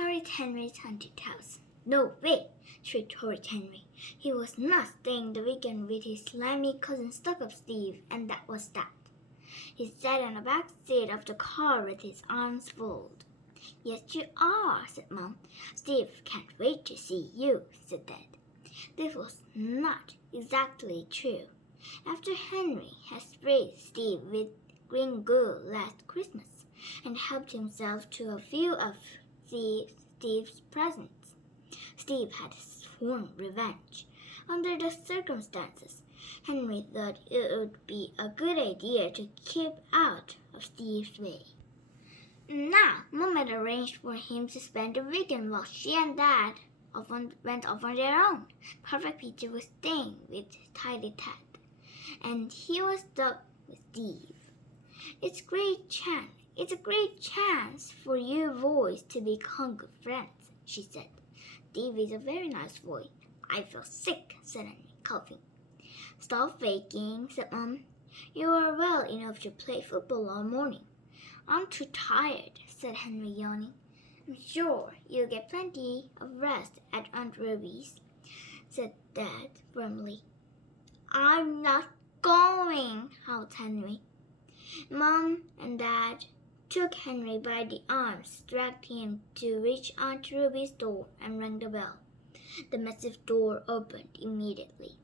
Horrid Henry's haunted house. No way! Shrieked Horrid Henry. He was not staying the weekend with his slimy cousin Stuck-up Steve, and that was that. He sat on the back seat of the car with his arms folded. Yes, you are, said Mom. Steve can't wait to see you, said Dad. This was not exactly true. After Henry had sprayed Steve with green goo last Christmas and helped himself to a few of Steve's presents, Steve had sworn revenge. Under the circumstances, Henry thought it would be a good idea to keep out of Steve's way. Now, Mom had arranged for him to spend the weekend while she and Dad went off on their own. Perfect Peter was staying with Tidy Ted, and he was stuck with Steve. It's a great chance for you boys to become good friends, she said. Steve is a very nice boy. I feel sick, said Henry, coughing. Stop faking, said Mom. You are well enough to play football all morning. I'm too tired, said Henry, yawning. I'm sure you'll get plenty of rest at Aunt Ruby's, said Dad firmly. I'm not going, howled Henry. Mom and Dad took Henry by the arms, dragged him to reach Aunt Ruby's door, and rang the bell. The massive door opened immediately.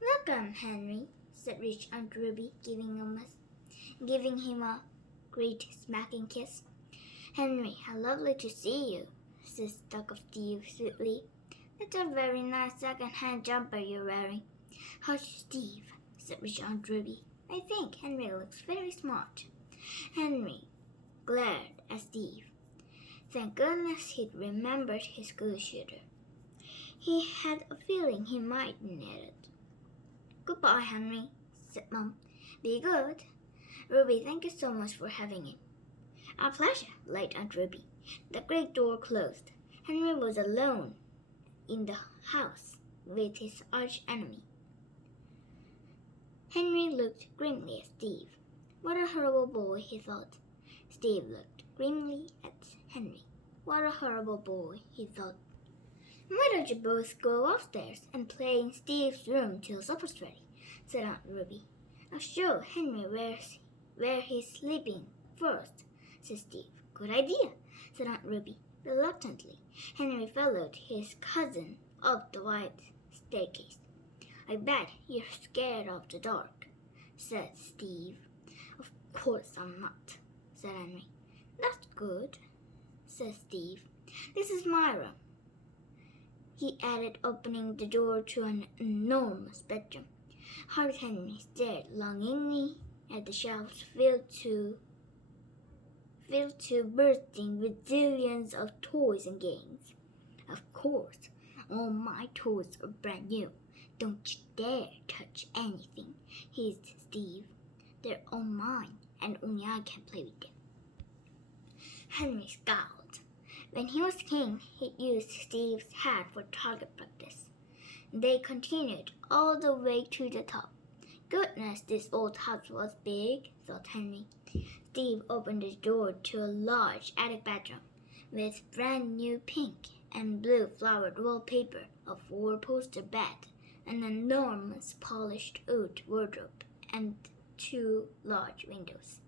Welcome, Henry, said rich Aunt Ruby, giving him a great smacking kiss. Henry, how lovely to see you, said Stuck-up Steve sweetly. That's a very nice second-hand jumper you're wearing. Hush, Steve, said rich Aunt Ruby. I think Henry looks very smart. Henry glared at Steve. Thank goodness he'd remembered his school shooter. He had a feeling he might need it. Goodbye, Henry, said Mom. Be good. Ruby, thank you so much for having him. Our pleasure, lied Aunt Ruby. The great door closed. Henry was alone in the house with his arch enemy. Henry looked grimly at Steve. What a horrible boy, he thought. Steve looked grimly at Henry. What a horrible boy, he thought. Why don't you both go upstairs and play in Steve's room till supper's ready, said Aunt Ruby. I'll show Henry where he's sleeping first, said Steve. Good idea, said Aunt Ruby. Reluctantly, Henry followed his cousin up the wide staircase. I bet you're scared of the dark, said Steve. Of course I'm not, said Henry. That's good, said Steve. This is my room, he added, opening the door to an enormous bedroom. Horrid Henry stared longingly at the shelves filled to bursting with zillions of toys and games. Of course, all my toys are brand new. Don't you dare touch anything, hissed Steve. They're all mine, and only I can play with them. Henry scowled. When he was king, he'd used Steve's hat for target practice. They continued all the way to the top. Goodness, this old house was big, thought Henry. Steve opened the door to a large attic bedroom with brand new pink and blue flowered wallpaper, a four-poster bed, an enormous polished oak wardrobe, and 2 large windows.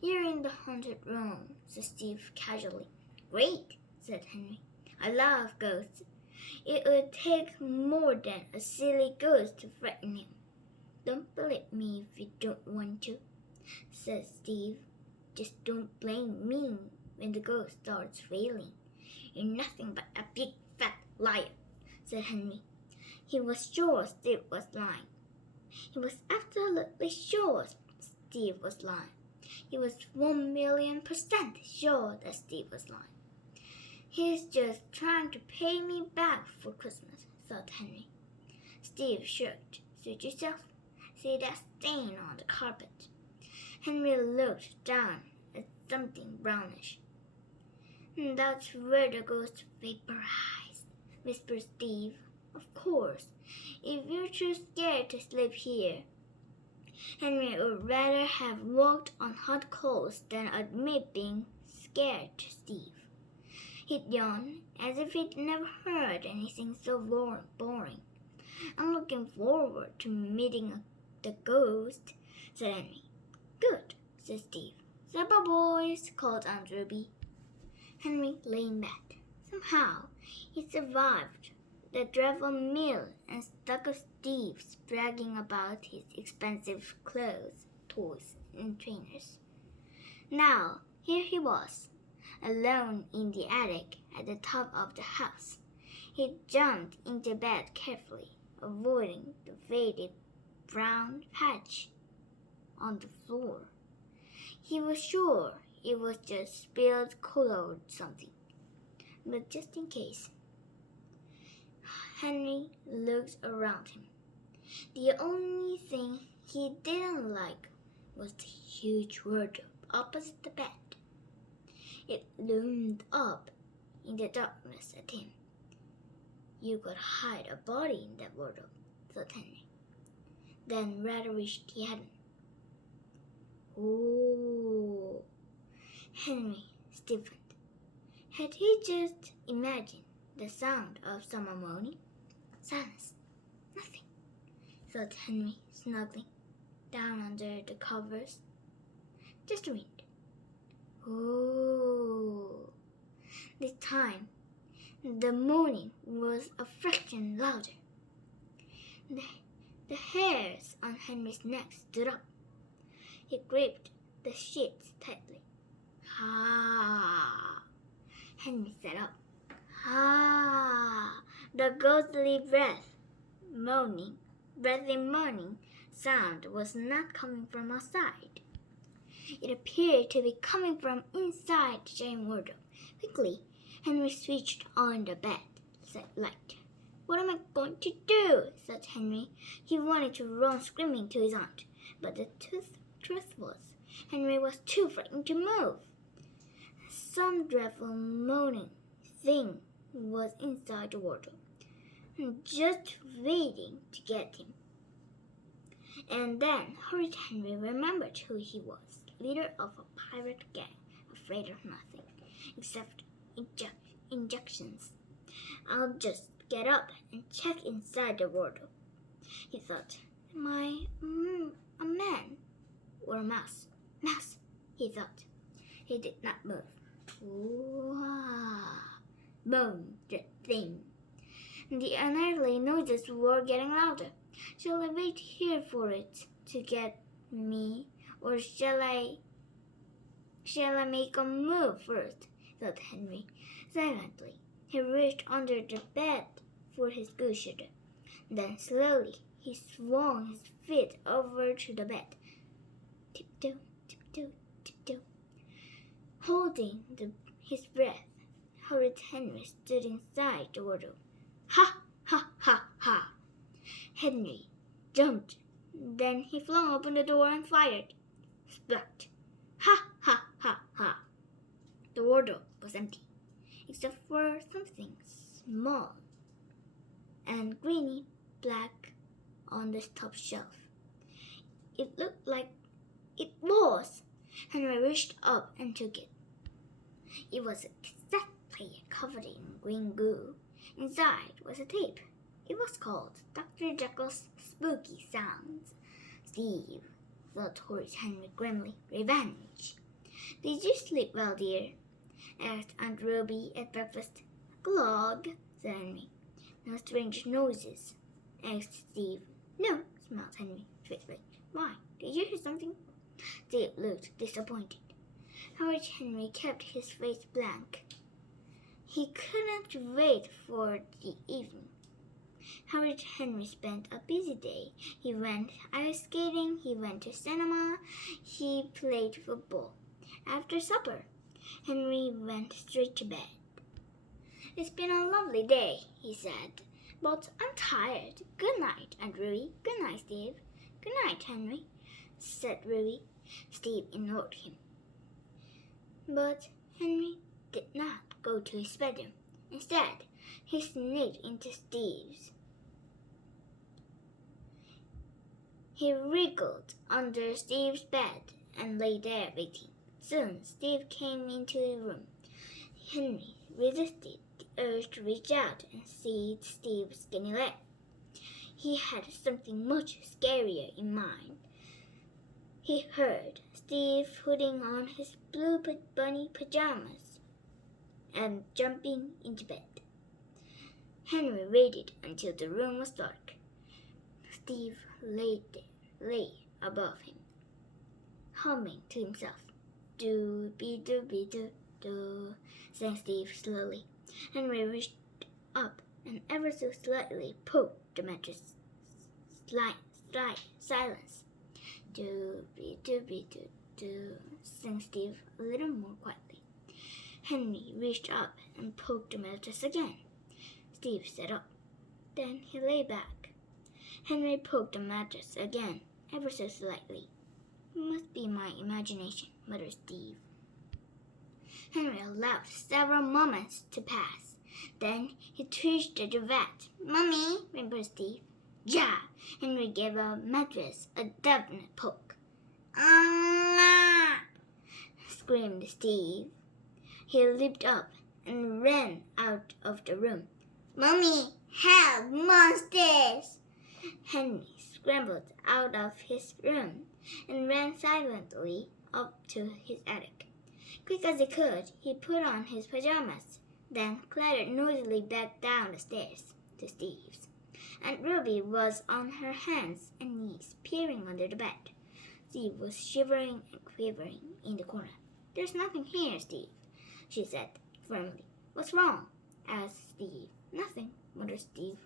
You're in the haunted room, said Steve casually. Great, said Henry. I love ghosts. It would take more than a silly ghost to frighten him. Don't believe me if you don't want to, said Steve. Just don't blame me when the ghost starts failing. You're nothing but a big fat liar, said Henry. He was sure Steve was lying. He was absolutely sure Steve was lying. He was 1,000,000% sure that Steve was lying. He's just trying to pay me back for Christmas, thought Henry. Steve shrugged. Suit yourself. See that stain on the carpet? Henry looked down at something brownish. That's where the ghost vaporized, whispered Steve. Of course, if you're too scared to sleep here. Henry would rather have walked on hot coals than admit being scared to Steve. He'd yawn as if he'd never heard anything so boring. "I'm looking forward to meeting the ghost," said Henry. "Good," said Steve. "Supper, boys," called Aunt Ruby. Henry lay in bed. Somehow he survived the dreadful meal and stuck of Steve's bragging about his expensive clothes, toys, and trainers. Now here he was, alone in the attic at the top of the house. He jumped into bed carefully, avoiding the faded brown patch on the floor. He was sure it was just spilled cola or something, but just in case. Henry looked around him. The only thing he didn't like was the huge wardrobe opposite the bed. It loomed up in the darkness at him. "You could hide a body in that wardrobe," thought Henry. Then rather wished he hadn't. "Oh!" Henry stiffened. Had he just imagined the sound of someone moaning? Silence. Nothing, thought Henry, snuggling down under the covers. Just the wind. Oh! This time, the moaning was a fraction louder. The hairs on Henry's neck stood up. He gripped the sheets tightly. "Ah!" Henry sat up. "Ah!" The ghostly breathy moaning sound was not coming from outside. It appeared to be coming from inside the giant wardrobe. Quickly, Henry switched on the bed light. "What am I going to do?" thought Henry. He wanted to run screaming to his aunt, but the truth was, Henry was too frightened to move. Some dreadful moaning thing was inside the wardrobe, just waiting to get him. And then Horrid Henry remembered who he was, leader of a pirate gang, afraid of nothing except injections. "I'll just get up and check inside the wardrobe," he thought. "Am I a man or a mouse?" "Mouse," he thought. He did not move. "Wah!" moaned the thing. The unearthly noises were getting louder. "Shall I wait here for it to get me, or shall I make a move first?" thought Henry. Silently, he reached under the bed for his pusher. Then slowly he swung his feet over to the bed. Tiptoe, tiptoe, tiptoe. Holding his breath, Horrid Henry stood inside the wardrobe. "Ha, ha, ha, ha!" Henry jumped. Then he flung open the door and fired. Splat! "Ha, ha, ha, ha!" The wardrobe was empty, except for something small and greeny black on the top shelf. It looked like it was. Henry reached up and took it. It was a cassette player covered in green goo. Inside was a tape. It was called Dr. Jekyll's Spooky Sounds. "Steve," thought Horrid Henry grimly. "Revenge." "Did you sleep well, dear?" asked Aunt Ruby at breakfast. "Glog," said Henry. "No strange noises?" asked Steve. "No," smiled Henry sweetly. "Why? Did you hear something?" Steve looked disappointed. Horrid Henry kept his face blank. He couldn't wait for the evening. Horrid Henry spent a busy day. He went ice skating, he went to cinema, he played football. After supper, Henry went straight to bed. "It's been a lovely day," he said, "but I'm tired. Good night, Aunt Ruby. Good night, Steve." "Good night, Henry," said Ruby. Steve ignored him. But Henry did not go to his bedroom. Instead, he sneaked into Steve's. He wriggled under Steve's bed and lay there waiting. Soon Steve came into the room. Henry resisted the urge to reach out and see Steve's skinny leg. He had something much scarier in mind. He heard Steve putting on his blue bunny pajamas and jumping into bed. Henry waited until the room was dark. Steve lay above him, humming to himself. "Doo-be-doo-be-doo-doo," sang Steve slowly. Henry reached up and ever so slightly poked the mattress. Silence. "Doo-be-doo-be-doo-doo," sang Steve a little more quietly. Henry reached up and poked the mattress again. Steve sat up. Then he lay back. Henry poked the mattress again, ever so slightly. "It must be my imagination," muttered Steve. Henry allowed several moments to pass. Then he twitched at the vat. "Mummy," whimpered Steve. "Yeah!" Henry gave the mattress a definite poke. "Ah!" screamed Steve. He leaped up and ran out of the room. "Mummy, help! Monsters!" Henry scrambled out of his room and ran silently up to his attic. Quick as he could, he put on his pajamas, then clattered noisily back down the stairs to Steve's. Aunt Ruby was on her hands and knees, peering under the bed. Steve was shivering and quivering in the corner. "There's nothing here, Steve," she said firmly. "What's wrong?" asked Steve. "Nothing," muttered Steve.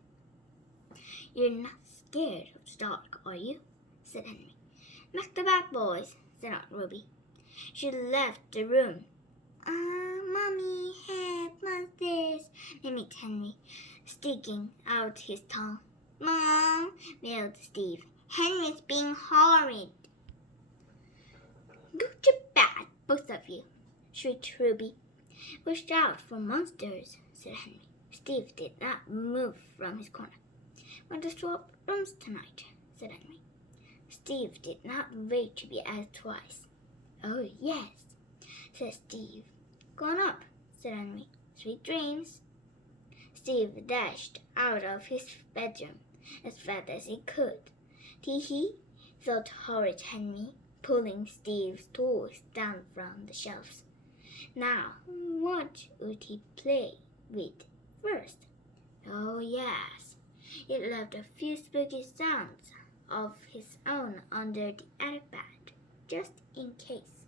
"You're not scared of the dark, are you?" said Henry. "Back the bad boys," said Aunt Ruby. She left the room. "Mommy, help, monsters," mimicked Henry, sticking out his tongue. "Mom," wailed Steve, "Henry's being horrid." "Go to bed, both of you," shrieked Ruby. "Watch out for monsters," said Henry. Steve did not move from his corner. "Want to swap rooms tonight?" said Henry. Steve did not wait to be asked twice. "Oh, yes," said Steve. "Go on up," said Henry. "Sweet dreams." Steve dashed out of his bedroom as fast as he could. "Tee-hee," thought Horrid Henry, pulling Steve's toys down from the shelves. Now, what would he play with first? Oh, yes, he left a few spooky sounds of his own under the attic bed, just in case.